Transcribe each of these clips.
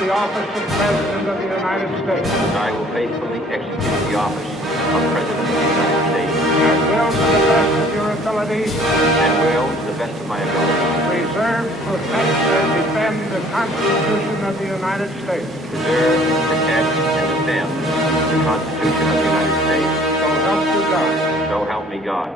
the office of President of the United States. I will faithfully execute the office of President of the United States. And will, to the best of your ability, To the best of my ability, preserve, protect, and defend the Constitution of the United States. preserve, protect, and defend the Constitution of the United States. So help you God. So help me God.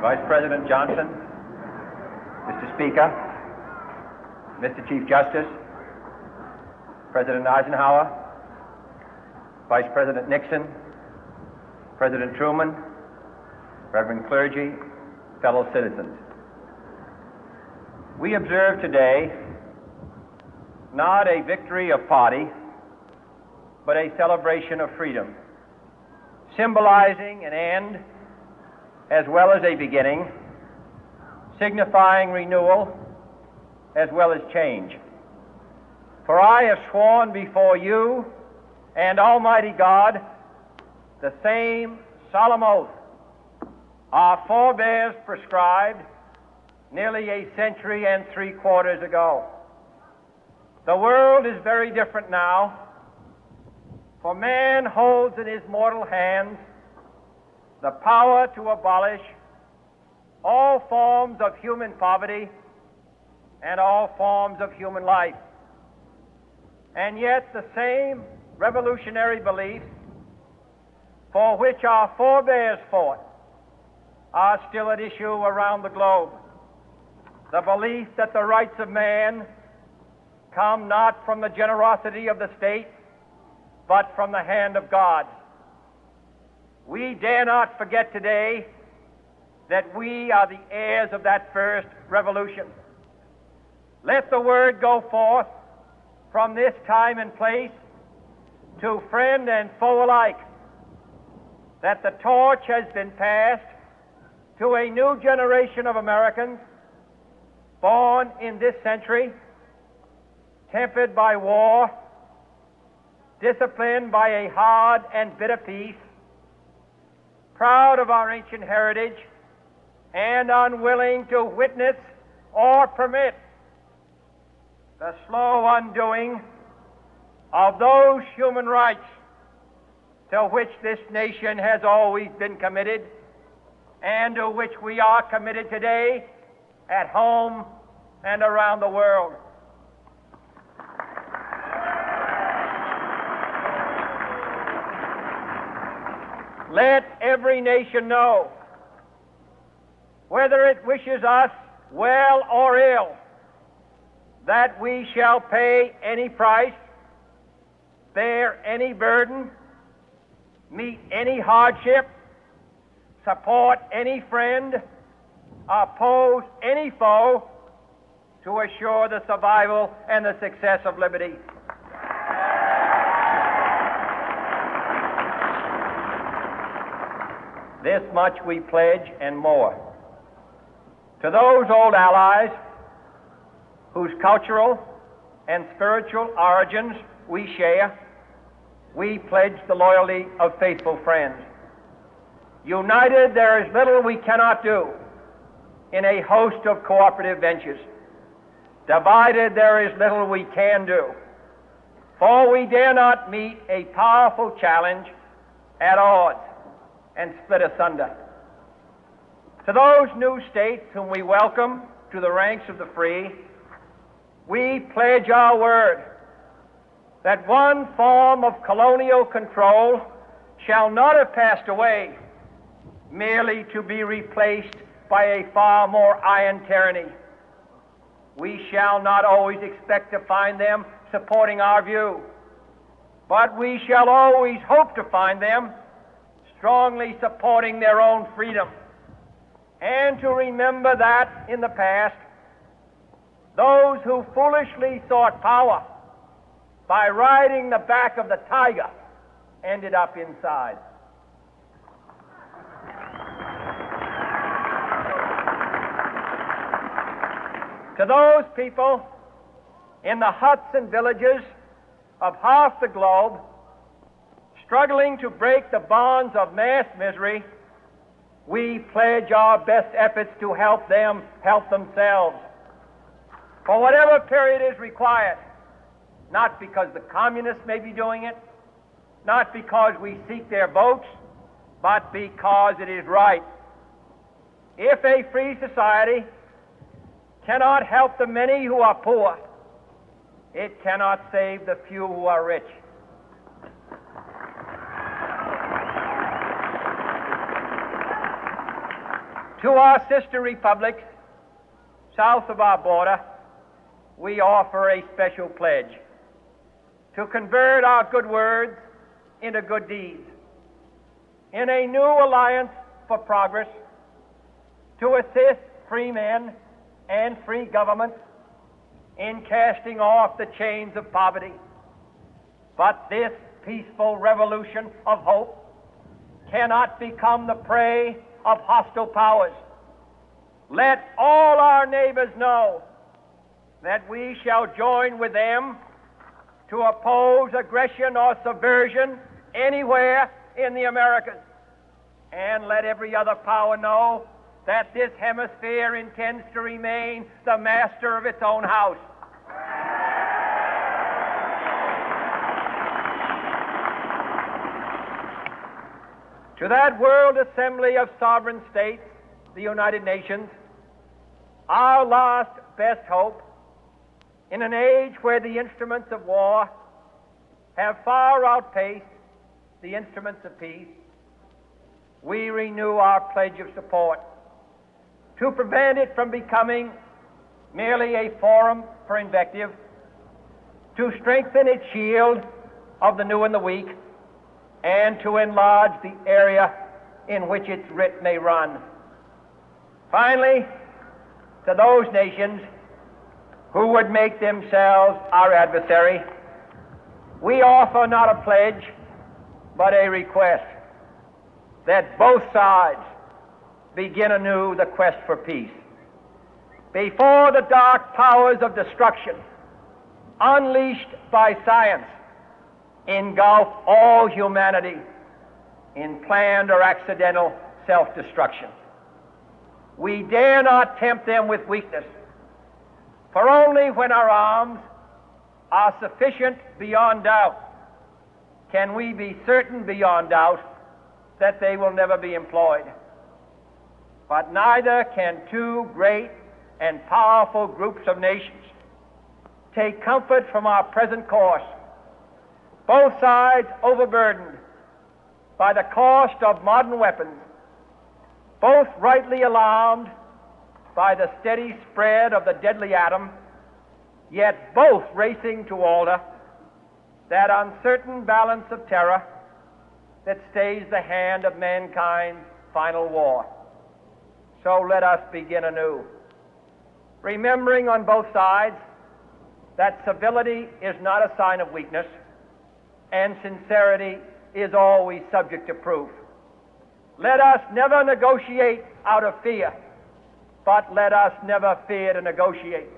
Vice President Johnson, Mr. Speaker, Mr. Chief Justice, President Eisenhower, Vice President Nixon, President Truman, Reverend clergy, fellow citizens. We observe today not a victory of party, but a celebration of freedom, symbolizing an end as well as a beginning, signifying renewal as well as change. For I have sworn before you and Almighty God the same solemn oath our forebears prescribed nearly a century and 3/4 ago. The world is very different now, for man holds in his mortal hands the power to abolish all forms of human poverty and all forms of human life. And yet the same revolutionary beliefs for which our forebears fought are still at issue around the globe. The belief that the rights of man come not from the generosity of the state, but from the hand of God. We dare not forget today that we are the heirs of that first revolution. Let the word go forth from this time and place to friend and foe alike that the torch has been passed to a new generation of Americans born in this century, tempered by war, disciplined by a hard and bitter peace, proud of our ancient heritage, and unwilling to witness or permit the slow undoing of those human rights to which this nation has always been committed and to which we are committed today at home and around the world. Let every nation know, whether it wishes us well or ill, that we shall pay any price, bear any burden, meet any hardship, support any friend, oppose any foe to assure the survival and the success of liberty. This much we pledge and more. To those old allies whose cultural and spiritual origins we share, we pledge the loyalty of faithful friends. United, there is little we cannot do in a host of cooperative ventures. Divided, there is little we can do, for we dare not meet a powerful challenge at odds and split asunder. To those new states whom we welcome to the ranks of the free, we pledge our word that one form of colonial control shall not have passed away merely to be replaced by a far more iron tyranny. We shall not always expect to find them supporting our view, but we shall always hope to find them strongly supporting their own freedom, and to remember that in the past those who foolishly sought power by riding the back of the tiger ended up inside. To those people in the huts and villages of half the globe struggling to break the bonds of mass misery, we pledge our best efforts to help them help themselves for whatever period is required, not because the communists may be doing it, not because we seek their votes, but because it is right. If a free society cannot help the many who are poor, it cannot save the few who are rich. To our sister republics south of our border, we offer a special pledge to convert our good words into good deeds, in a new alliance for progress, to assist free men and free governments in casting off the chains of poverty. But this peaceful revolution of hope cannot become the prey of hostile powers. Let all our neighbors know that we shall join with them to oppose aggression or subversion anywhere in the Americas. And let every other power know that this hemisphere intends to remain the master of its own house. To that World Assembly of Sovereign States, the United Nations, our last best hope, in an age where the instruments of war have far outpaced the instruments of peace, we renew our pledge of support to prevent it from becoming merely a forum for invective, to strengthen its shield of the new and the weak, and to enlarge the area in which its writ may run. Finally, to those nations who would make themselves our adversary, we offer not a pledge, but a request that both sides begin anew the quest for peace. Before the dark powers of destruction, unleashed by science, engulf all humanity in planned or accidental self-destruction, we dare not tempt them with weakness, for only when our arms are sufficient beyond doubt can we be certain beyond doubt that they will never be employed. But neither can two great and powerful groups of nations take comfort from our present course, both sides overburdened by the cost of modern weapons, both rightly alarmed by the steady spread of the deadly atom, yet both racing to alter that uncertain balance of terror that stays the hand of mankind's final war. So let us begin anew, remembering on both sides that civility is not a sign of weakness, and sincerity is always subject to proof. Let us never negotiate out of fear, but let us never fear to negotiate.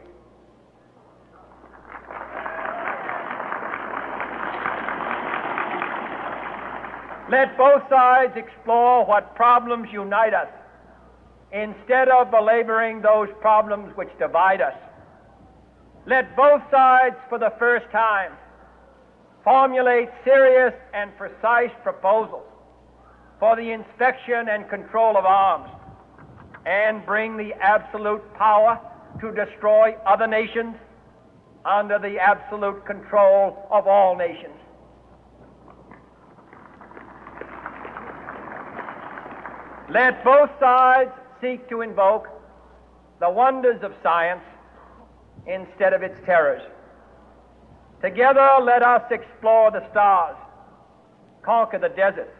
Let both sides explore what problems unite us, instead of belaboring those problems which divide us. Let both sides, for the first time, formulate serious and precise proposals for the inspection and control of arms, and bring the absolute power to destroy other nations under the absolute control of all nations. Let both sides seek to invoke the wonders of science instead of its terrors. Together, let us explore the stars, conquer the deserts,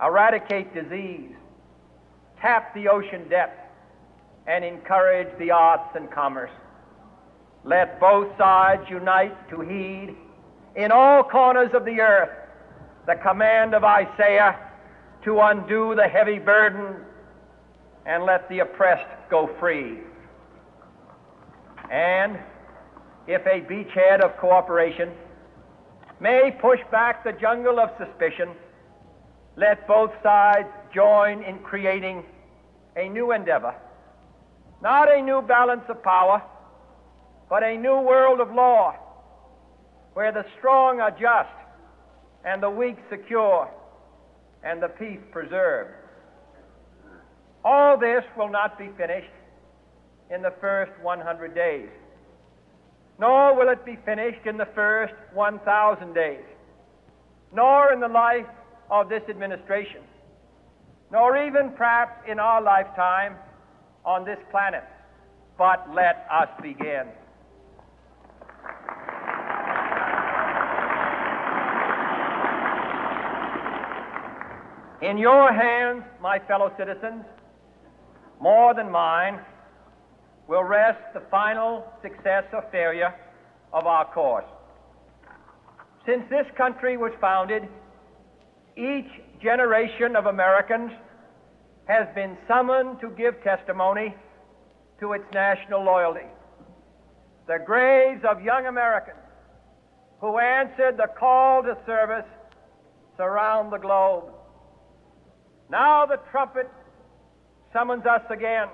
eradicate disease, tap the ocean depths, and encourage the arts and commerce. let both sides unite to heed in all corners of the earth the command of Isaiah to undo the heavy burden and let the oppressed go free. And if a beachhead of cooperation may push back the jungle of suspicion, let both sides join in creating a new endeavor, not a new balance of power, but a new world of law, where the strong are just and the weak secure and the peace preserved. All this will not be finished in the first 100 days, nor will it be finished in the first 1,000 days, nor in the life of this administration, nor even perhaps in our lifetime on this planet. But let us begin. In your hands, my fellow citizens, more than mine, will rest the final success or failure of our course. Since this country was founded, each generation of Americans has been summoned to give testimony to its national loyalty. The graves of young Americans who answered the call to service surround the globe. Now the trumpet summons us again,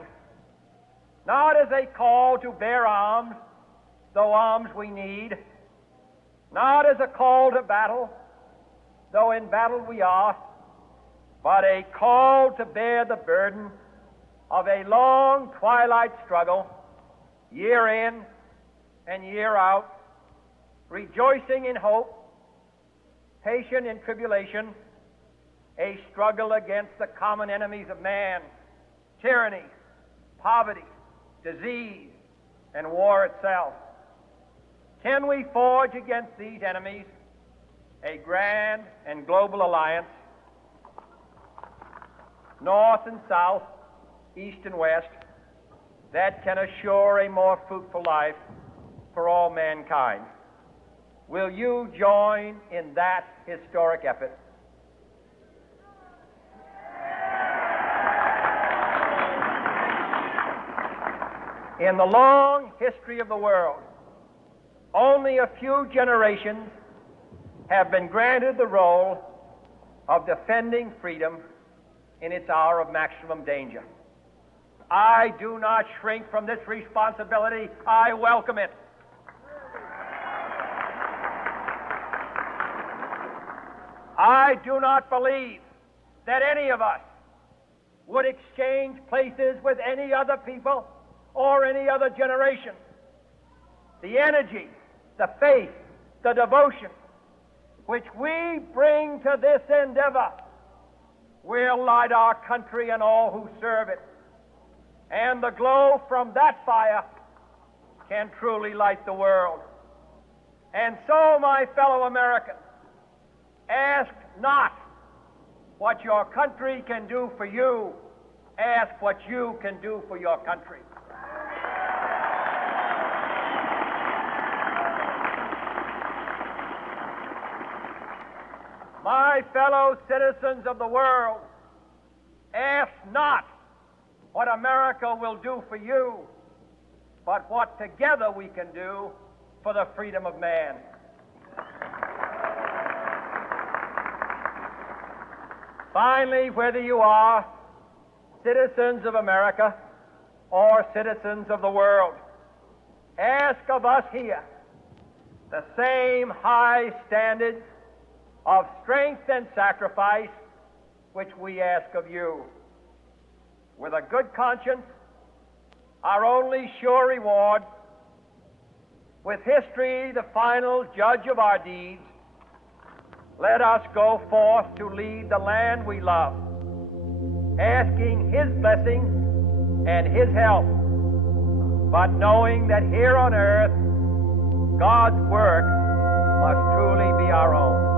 not as a call to bear arms, though arms we need, not as a call to battle, though in battle we are, but a call to bear the burden of a long twilight struggle, year in and year out, rejoicing in hope, patient in tribulation, a struggle against the common enemies of man, tyranny, poverty, disease, and war itself. Can we forge against these enemies a grand and global alliance, north and south, east and west, that can assure a more fruitful life for all mankind? Will you join in that historic effort? In the long history of the world, only a few generations have been granted the role of defending freedom in its hour of maximum danger. I do not shrink from this responsibility. I welcome it. I do not believe that any of us would exchange places with any other people or any other generation. The energy, the faith, the devotion which we bring to this endeavor will light our country and all who serve it. And the glow from that fire can truly light the world. And so, my fellow Americans, ask not what your country can do for you, ask what you can do for your country. My fellow citizens of the world, ask not what America will do for you, but what together we can do for the freedom of man. Finally, whether you are citizens of America or citizens of the world, ask of us here the same high standards of strength and sacrifice which we ask of you. With a good conscience, our only sure reward, with history the final judge of our deeds, let us go forth to lead the land we love, asking His blessing and His help, but knowing that here on earth, God's work must truly be our own.